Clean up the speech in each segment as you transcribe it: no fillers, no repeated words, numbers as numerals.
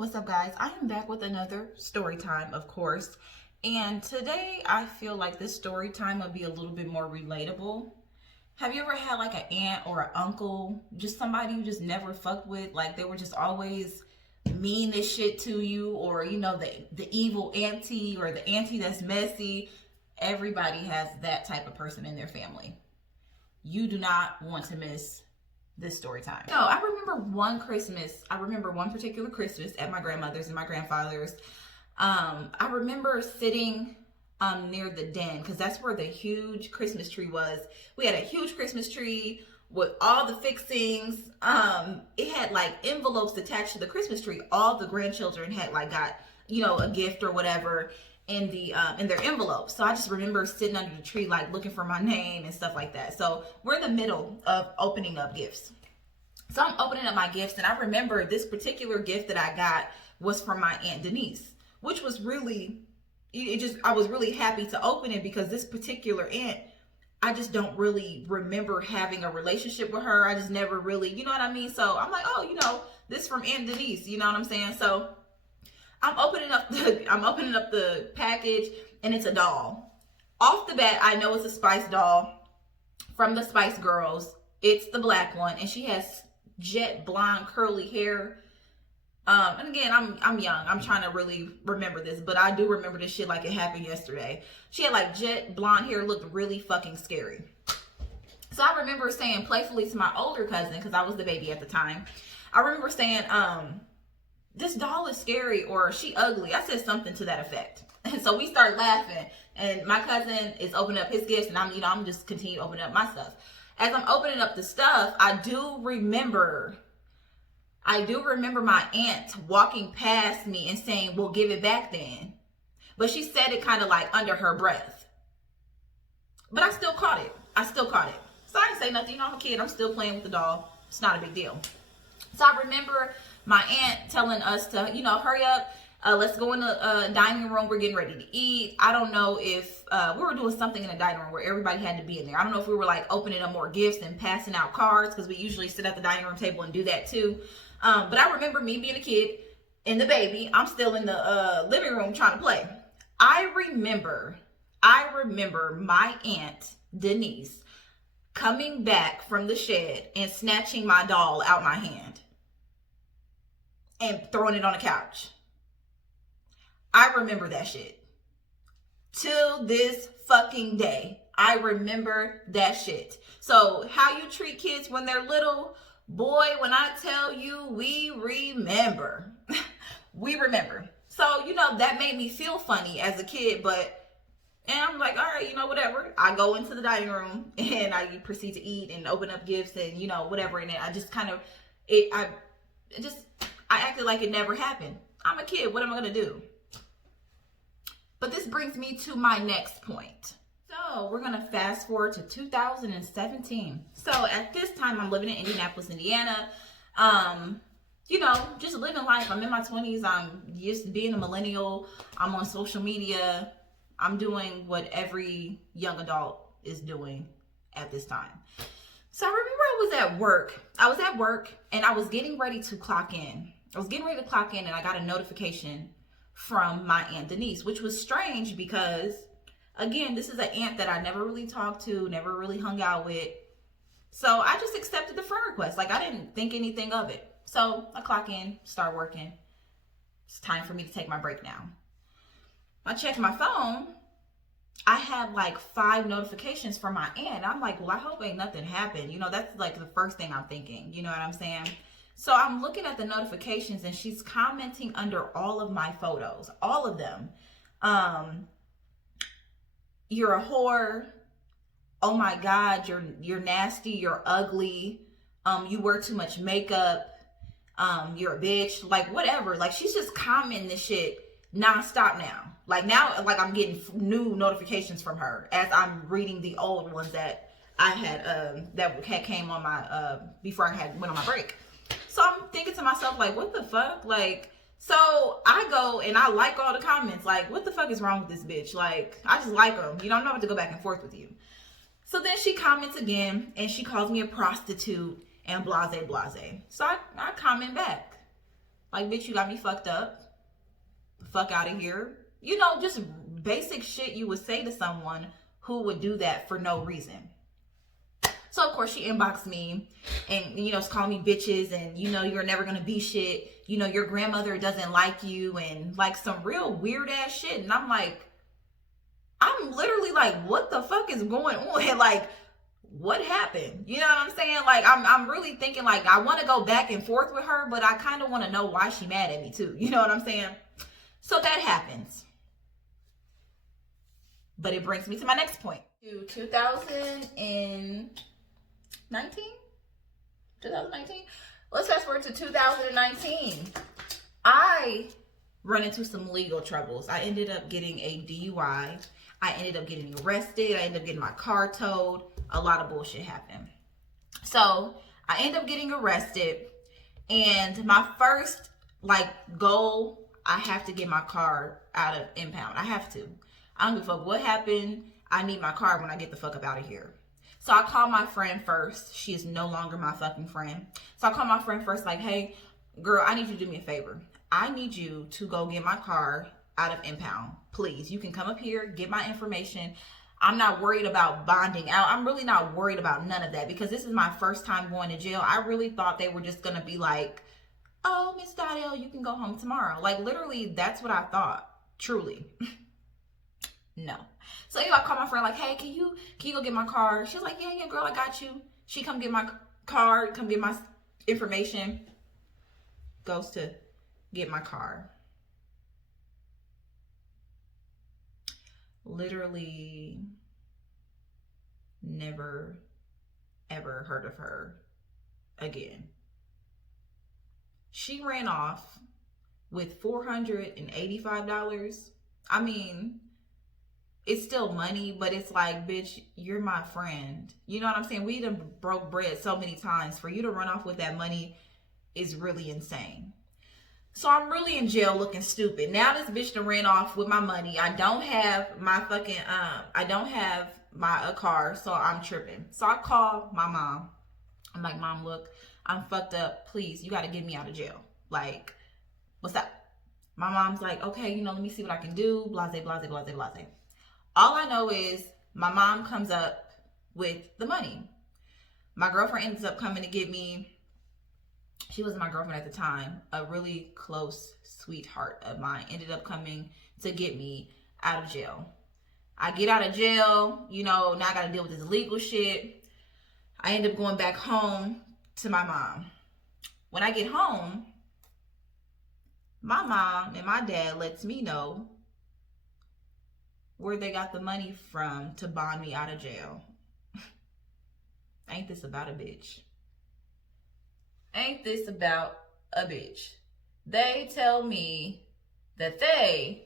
What's up, guys? I am back with another story time, of course. And today I feel like this story time will be a little bit more relatable. Have you ever had like an aunt or an uncle, just somebody you just never fucked with? Like they were just always mean as shit to you, or the evil auntie or the auntie that's messy. Everybody has that type of person in their family. You do not want to miss this story time. No, I remember one particular Christmas at my grandmother's and my grandfather's. I remember sitting near the den, because that's where the huge Christmas tree was. We had a huge Christmas tree with all the fixings. It had like envelopes attached to the Christmas tree. All the grandchildren had like got, a gift or whatever in their envelopes. So I just remember sitting under the tree like looking for my name and stuff like that. So we're in the middle of opening up gifts. So I'm opening up my gifts, and I remember this particular gift that I got was from my Aunt Denise, which was really, I was really happy to open it, because this particular aunt, I just don't really remember having a relationship with her. I just never really, you know what I mean? So I'm like, oh, this from Aunt Denise, you know what I'm saying? So I'm opening up the package, and it's a doll. Off the bat, I know it's a Spice doll from the Spice Girls. It's the black one, and she has jet blonde curly hair. And again, I'm young. I'm trying to really remember this, but I do remember this shit like it happened yesterday. She had like jet blonde hair, looked really fucking scary. So I remember saying playfully to my older cousin, because I was the baby at the time, I remember saying, this doll is scary, or she ugly. I said something to that effect. And so we start laughing, and my cousin is opening up his gifts, and I'm just continue opening up my stuff. As I'm opening up the stuff, I do remember my aunt walking past me and saying, "We'll give it back then." But she said it kind of like under her breath. But I still caught it. So I didn't say nothing. I'm a kid. I'm still playing with the doll. It's not a big deal. So I remember my aunt telling us to, hurry up. Let's go in the dining room. We're getting ready to eat. I don't know if we were doing something in the dining room where everybody had to be in there. I don't know if we were like opening up more gifts and passing out cards, because we usually sit at the dining room table and do that too. But I remember me being a kid and the baby. I'm still in the living room trying to play. I remember my Aunt Denise coming back from the shed and snatching my doll out my hand and throwing it on the couch. I remember that shit. Till this fucking day, I remember that shit. So how you treat kids when they're little, boy, when I tell you, we remember. We remember. So, that made me feel funny as a kid, and I'm like, all right, whatever. I go into the dining room and I proceed to eat and open up gifts and, whatever. And then I just I acted like it never happened. I'm a kid. What am I going to do? But this brings me to my next point. So we're going to fast forward to 2017. So at this time, I'm living in Indianapolis, Indiana. Just living life. I'm in my 20s. I'm just being a millennial. I'm on social media. I'm doing what every young adult is doing at this time. So I remember I was at work and I was getting ready to clock in. And I got a notification from my Aunt Denise, which was strange because, again, this is an aunt that I never really talked to, never really hung out with. So I just accepted the friend request. Like, I didn't think anything of it. So I clock in, start working. It's time for me to take my break now. I checked my phone. I have like 5 notifications from my aunt. I'm like, well, I hope ain't nothing happened. That's like the first thing I'm thinking. You know what I'm saying? So I'm looking at the notifications, and she's commenting under all of my photos, all of them. You're a whore. Oh my God, you're nasty. You're ugly. You wear too much makeup. You're a bitch. Like, whatever. Like, she's just commenting this shit nonstop now. Like I'm getting new notifications from her as I'm reading the old ones that I had that had came on my before I had went on my break. So I'm thinking to myself, like, what the fuck? Like, so I go and I like all the comments. Like, what the fuck is wrong with this bitch? Like, I just like them. I'm not about to go back and forth with you. So then she comments again, and she calls me a prostitute and blase blase. So I comment back. Like, bitch, you got me fucked up. Fuck out of here. You know, just basic shit you would say to someone who would do that for no reason. So, of course, she inboxed me and, you know, calling me bitches and, you know, you're never going to be shit. You know, your grandmother doesn't like you and like some real weird ass shit. And I'm like, I'm literally like, what the fuck is going on? Like, what happened? You know what I'm saying? Like, I'm really thinking like, I want to go back and forth with her, but I kind of want to know why she mad at me too. You know what I'm saying? So that happens. But it brings me to my next point. To 2019? Let's fast forward to 2019. I run into some legal troubles. I ended up getting a DUI. I ended up getting arrested. I ended up getting my car towed. A lot of bullshit happened. So I ended up getting arrested. And my first goal, I have to get my car out of impound. I have to. I don't give a fuck what happened. I need my car when I get the fuck up out of here. So I called my friend first. She is no longer my fucking friend. So I called my friend first like, hey, girl, I need you to do me a favor. I need you to go get my car out of impound. Please, you can come up here, get my information. I'm not worried about bonding out. I'm really not worried about none of that because this is my first time going to jail. I really thought they were just going to be like, oh, Miss Dottie, you can go home tomorrow. Like, literally, that's what I thought. Truly. No. So anyway, I called my friend like, hey, can you go get my car? She was like, yeah, girl, I got you. She come get my car, come get my information. Goes to get my car. Literally never, ever heard of her again. She ran off with $485. I mean, it's still money, but it's like, bitch, you're my friend. You know what I'm saying? We done broke bread so many times. For you to run off with that money is really insane. So I'm really in jail looking stupid. Now this bitch done ran off with my money. I don't have my fucking, a car, so I'm tripping. So I call my mom. I'm like, Mom, look, I'm fucked up. Please, you got to get me out of jail. Like, what's up? My mom's like, okay, you know, let me see what I can do. Blase, blase, blase, blase. All I know is my mom comes up with the money. My girlfriend ends up coming to get me. She wasn't my girlfriend at the time. A really close sweetheart of mine ended up coming to get me out of jail. I get out of jail, you know, now I got to deal with this legal shit. I end up going back home to my mom. When I get home, my mom and my dad lets me know where they got the money from to bond me out of jail. Ain't this about a bitch? Ain't this about a bitch? They tell me that they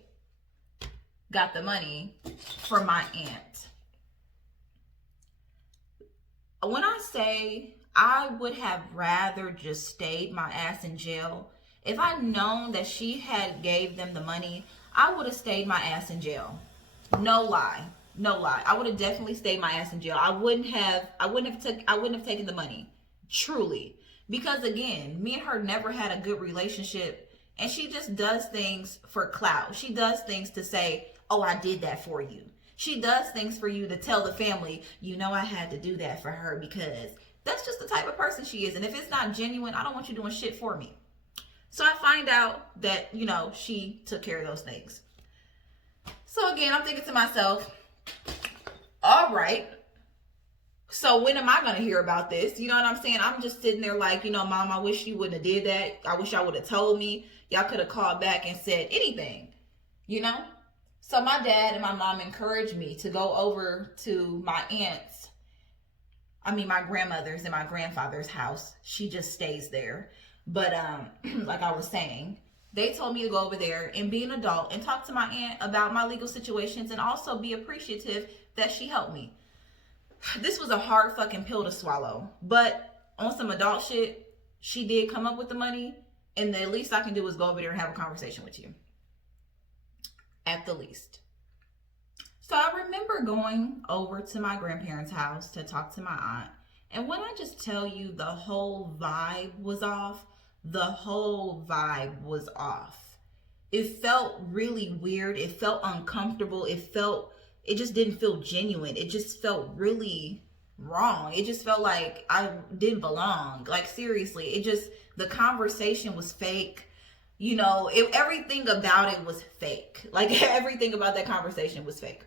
got the money for my aunt. When I say I would have rather just stayed my ass in jail, if I'd known that she had gave them the money, I would have stayed my ass in jail. No lie. No lie. I would have definitely stayed my ass in jail. I wouldn't have taken the money. Truly. Because again, me and her never had a good relationship, and she just does things for clout. She does things to say, oh, I did that for you. She does things for you to tell the family, you know, I had to do that for her because that's just the type of person she is. And if it's not genuine, I don't want you doing shit for me. So I find out that, you know, she took care of those things. So again, I'm thinking to myself, all right, so when am I going to hear about this? You know what I'm saying? I'm just sitting there like, you know, Mom, I wish you wouldn't have did that. I wish y'all would have told me. Y'all could have called back and said anything, you know? So my dad and my mom encouraged me to go over to my my grandmother's and my grandfather's house. She just stays there. But like I was saying, they told me to go over there and be an adult and talk to my aunt about my legal situations and also be appreciative that she helped me. This was a hard fucking pill to swallow. But on some adult shit, she did come up with the money. And the least I can do is go over there and have a conversation with you. At the least. So I remember going over to my grandparents' house to talk to my aunt. And when I just tell you the whole vibe was off, the whole vibe was off. It felt really weird. It felt uncomfortable. It just didn't feel genuine. It just felt really wrong. It just felt like I didn't belong. Like, seriously, the conversation was fake. Everything about it was fake. Like, everything about that conversation was fake.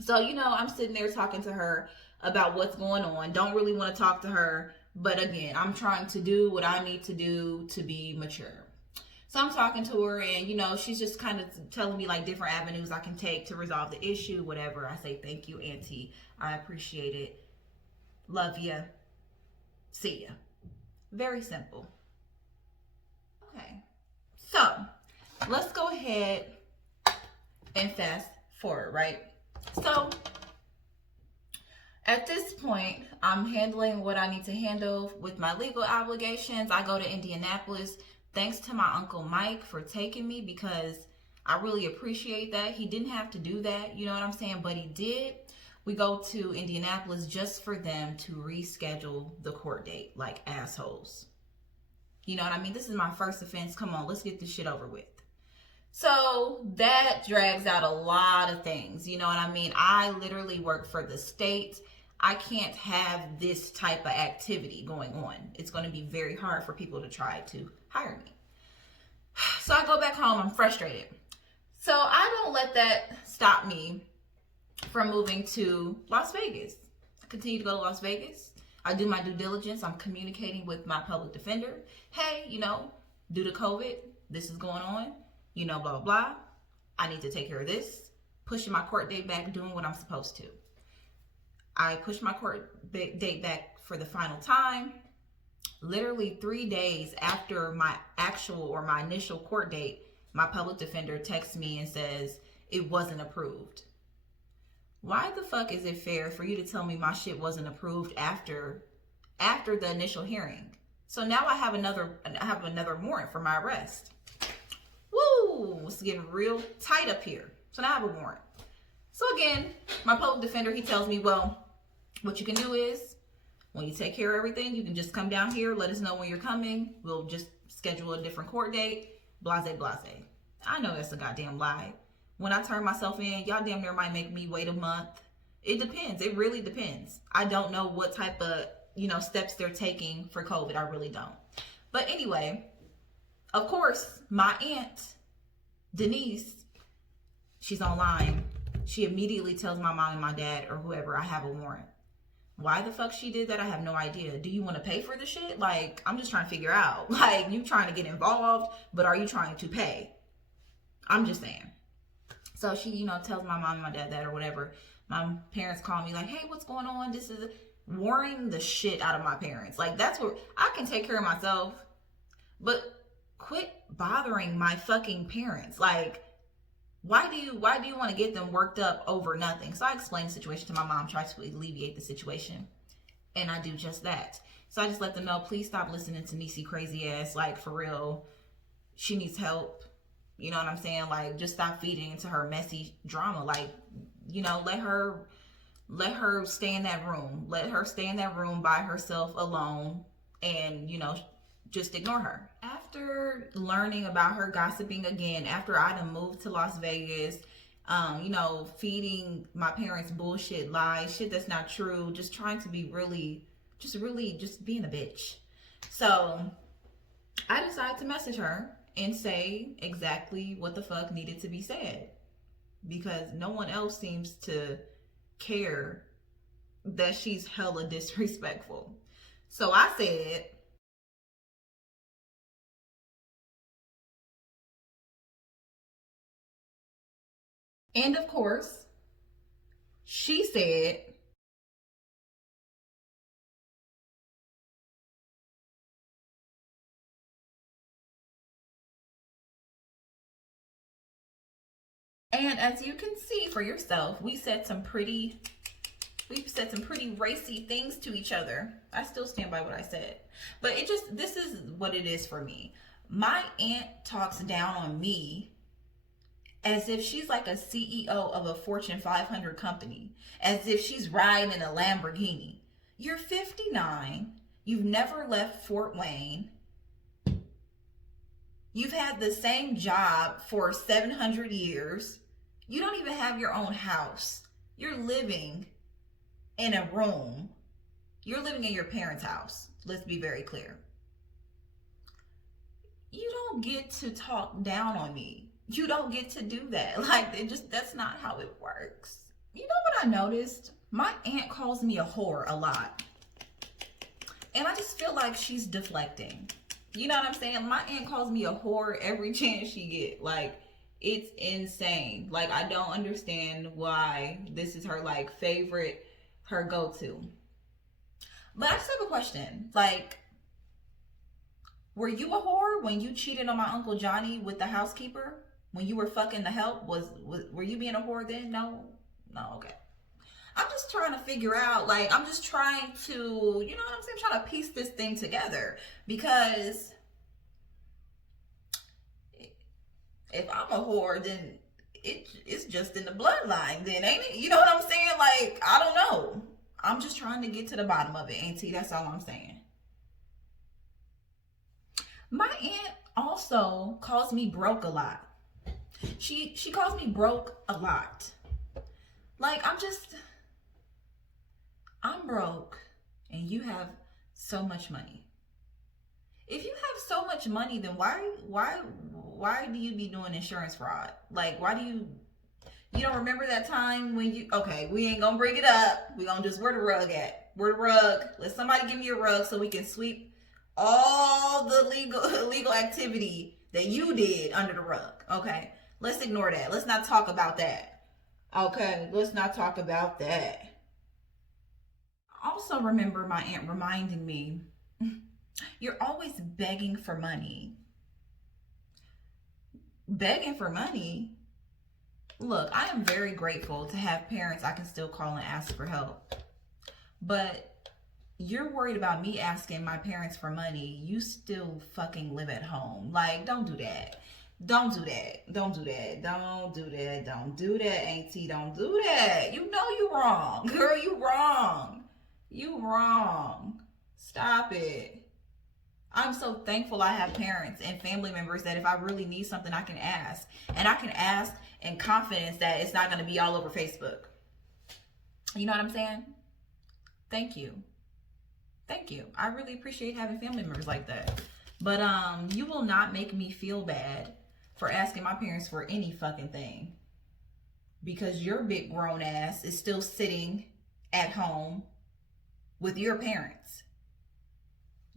So, I'm sitting there talking to her about what's going on. Don't really want to talk to her. But again, I'm trying to do what I need to do to be mature. So I'm talking to her, and, she's just kind of telling me, like, different avenues I can take to resolve the issue, whatever. I say, thank you, Auntie. I appreciate it. Love ya. See ya. Very simple. Okay. So let's go ahead and fast forward, right? So at this point, I'm handling what I need to handle with my legal obligations. I go to Indianapolis. Thanks to my Uncle Mike for taking me, because I really appreciate that. He didn't have to do that, you know what I'm saying? But he did. We go to Indianapolis just for them to reschedule the court date, like assholes. You know what I mean? This is my first offense. Come on, let's get this shit over with. So that drags out a lot of things. You know what I mean? I literally work for the state. I can't have this type of activity going on. It's going to be very hard for people to try to hire me. So I go back home. I'm frustrated. So I don't let that stop me from moving to Las Vegas. I continue to go to Las Vegas. I do my due diligence. I'm communicating with my public defender. Hey, due to COVID, this is going on. Blah, blah, blah. I need to take care of this. Pushing my court date back, doing what I'm supposed to. I pushed my court date back for the final time. Literally 3 days after my initial court date, my public defender texts me and says it wasn't approved. Why the fuck is it fair for you to tell me my shit wasn't approved after the initial hearing? So now I have another warrant for my arrest. Woo! It's getting real tight up here. So now I have a warrant. So again, my public defender, he tells me, well, what you can do is, when you take care of everything, you can just come down here, let us know when you're coming. We'll just schedule a different court date, blase, blase. I know that's a goddamn lie. When I turn myself in, y'all damn near might make me wait a month. It depends. It really depends. I don't know what type of, steps they're taking for COVID. I really don't. But anyway, of course, my aunt, Denise, she's online. She immediately tells my mom and my dad or whoever I have a warrant. Why the fuck she did that, I have no idea. Do you want to pay for the shit? Like, I'm just trying to figure out. Like, you trying to get involved, but are you trying to pay? I'm just saying. So she, tells my mom and my dad that or whatever. My parents call me like, hey, what's going on? This is worrying the shit out of my parents. Like, that's where I can take care of myself, but quit bothering my fucking parents. Like, why do you want to get them worked up over nothing? So I explained the situation to my mom, try to alleviate the situation, and I do just that. So I just let them know, please stop listening to Niecy crazy ass. Like, for real, she needs help. You know what I'm saying? Like, just stop feeding into her messy drama. Like, let her stay in that room. Let her stay in that room by herself alone, and, just ignore her. After learning about her gossiping again, after I done moved to Las Vegas, feeding my parents bullshit lies, shit that's not true, just trying to be really being a bitch. So I decided to message her and say exactly what the fuck needed to be said, because no one else seems to care that she's hella disrespectful. So I said, and of course, she said, and as you can see for yourself, we said some pretty racy things to each other. I still stand by what I said, but this is what it is for me. My aunt talks down on me as if she's like a CEO of a Fortune 500 company, as if she's riding in a Lamborghini. You're 59. You've never left Fort Wayne. You've had the same job for 700 years. You don't even have your own house. You're living in a room. You're living in your parents' house. Let's be very clear. You don't get to talk down on me. You don't get to do that. Like, that's not how it works. You know what I noticed? My aunt calls me a whore a lot. And I just feel like she's deflecting. You know what I'm saying? My aunt calls me a whore every chance she get. Like, it's insane. Like, I don't understand why this is her, like, favorite, her go-to. But I just have a question. Like, were you a whore when you cheated on my Uncle Johnny with the housekeeper? When you were fucking the help? Were you being a whore then? No? No, okay. I'm just trying to figure out, like, I'm just trying to, you know what I'm saying? I'm trying to piece this thing together. Because if I'm a whore, then it's just in the bloodline then, ain't it? You know what I'm saying? Like, I don't know. I'm just trying to get to the bottom of it, Auntie. That's all I'm saying. My aunt also calls me broke a lot. She calls me broke a lot. Like, I'm broke and you have so much money. If you have so much money, then why do you be doing insurance fraud? Like, why do you don't remember that time when okay, we ain't gonna bring it up. We gonna just, where the rug at? Where the rug? Let somebody give me a rug so we can sweep all the legal activity that you did under the rug. Okay, let's ignore that. Let's not talk about that. Okay, let's not talk about that. Also remember my aunt reminding me, you're always begging for money. Begging for money? Look, I am very grateful to have parents I can still call and ask for help. But you're worried about me asking my parents for money. You still fucking live at home. Like, don't do that. Don't do that. Don't do that. Don't do that. Don't do that, Auntie. Don't do that. You know you wrong. Girl, you wrong. You wrong. Stop it. I'm so thankful I have parents and family members that if I really need something, I can ask. And I can ask in confidence that it's not going to be all over Facebook. You know what I'm saying? Thank you. Thank you. I really appreciate having family members like that. But you will not make me feel bad for asking my parents for any fucking thing. Because your big grown ass is still sitting at home with your parents.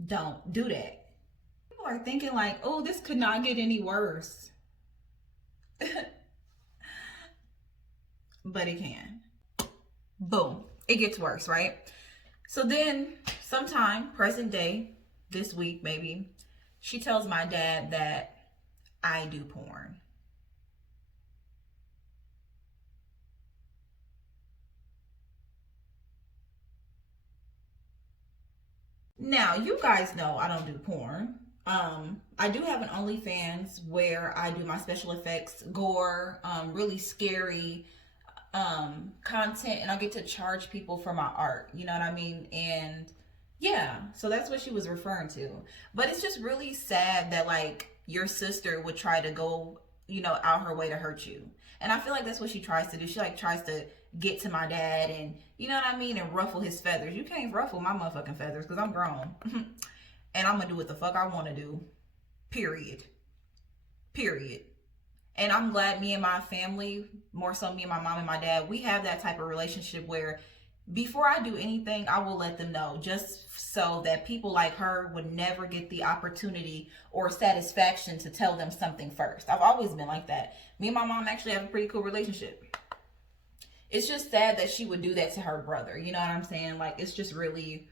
Don't do that. People are thinking like, oh, this could not get any worse. But it can. Boom. It gets worse, right? So then sometime, present day, this week maybe, she tells my dad that I do porn. Now, you guys know I don't do porn. I do have an OnlyFans where I do my special effects, gore, really scary content, and I get to charge people for my art. You know what I mean? And yeah, so that's what she was referring to. But it's just really sad that like your sister would try to go, you know, out her way to hurt you. And I feel like that's what she tries to do. She like tries to get to my dad and, you know what I mean, and ruffle his feathers. You can't ruffle my motherfucking feathers because I'm grown. And I'm gonna do what the fuck I want to do. Period. Period. And I'm glad me and my family, more so me and my mom and my dad, we have that type of relationship where before I do anything, I will let them know, just so that people like her would never get the opportunity or satisfaction to tell them something first. I've always been like that. Me and my mom actually have a pretty cool relationship. It's just sad that she would do that to her brother. You know what I'm saying? Like, it's just really,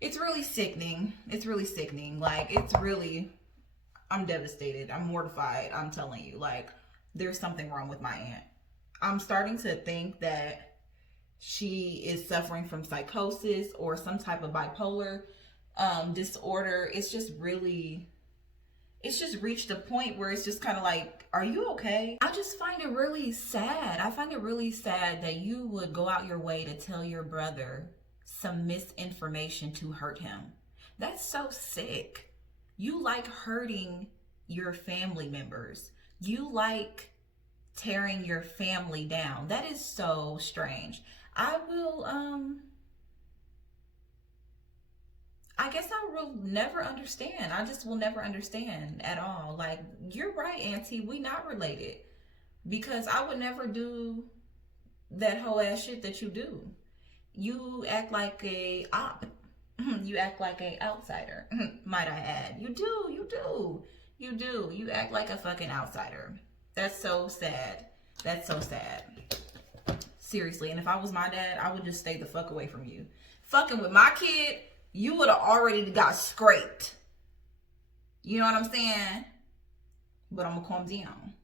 it's really sickening. It's really sickening. Like, it's really, I'm devastated. I'm mortified. I'm telling you, like, there's something wrong with my aunt. I'm starting to think that she is suffering from psychosis or some type of bipolar disorder. It's just really, it's just reached a point where it's just kind of like, are you okay? I just find it really sad. I find it really sad that you would go out your way to tell your brother some misinformation to hurt him. That's so sick. You like hurting your family members. You like tearing your family down. That is so strange. I guess I will never understand. I just will never understand at all. Like, you're right, Auntie. We not related. Because I would never do that whole ass shit that you do. You act like a op. You act like a outsider, might I add. You do, you do. You do. You act like a fucking outsider. That's so sad. That's so sad. Seriously. And if I was my dad, I would just stay the fuck away from you. Fucking with my kid, you would have already got scraped. You know what I'm saying? But I'm gonna calm down.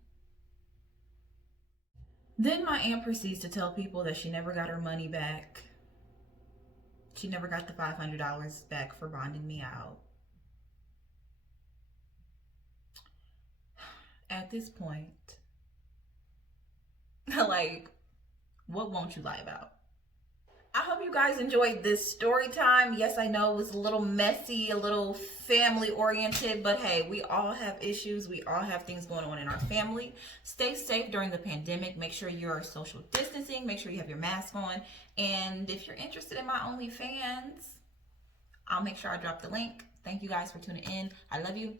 Then my aunt proceeds to tell people that she never got her money back. She never got the $500 back for bonding me out. At this point, like, what won't you lie about? I hope you guys enjoyed this story time. Yes, I know it was a little messy, a little family oriented, but hey, we all have issues. We all have things going on in our family. Stay safe during the pandemic. Make sure you're social distancing. Make sure you have your mask on. And if you're interested in my OnlyFans, I'll make sure I drop the link. Thank you guys for tuning in. I love you.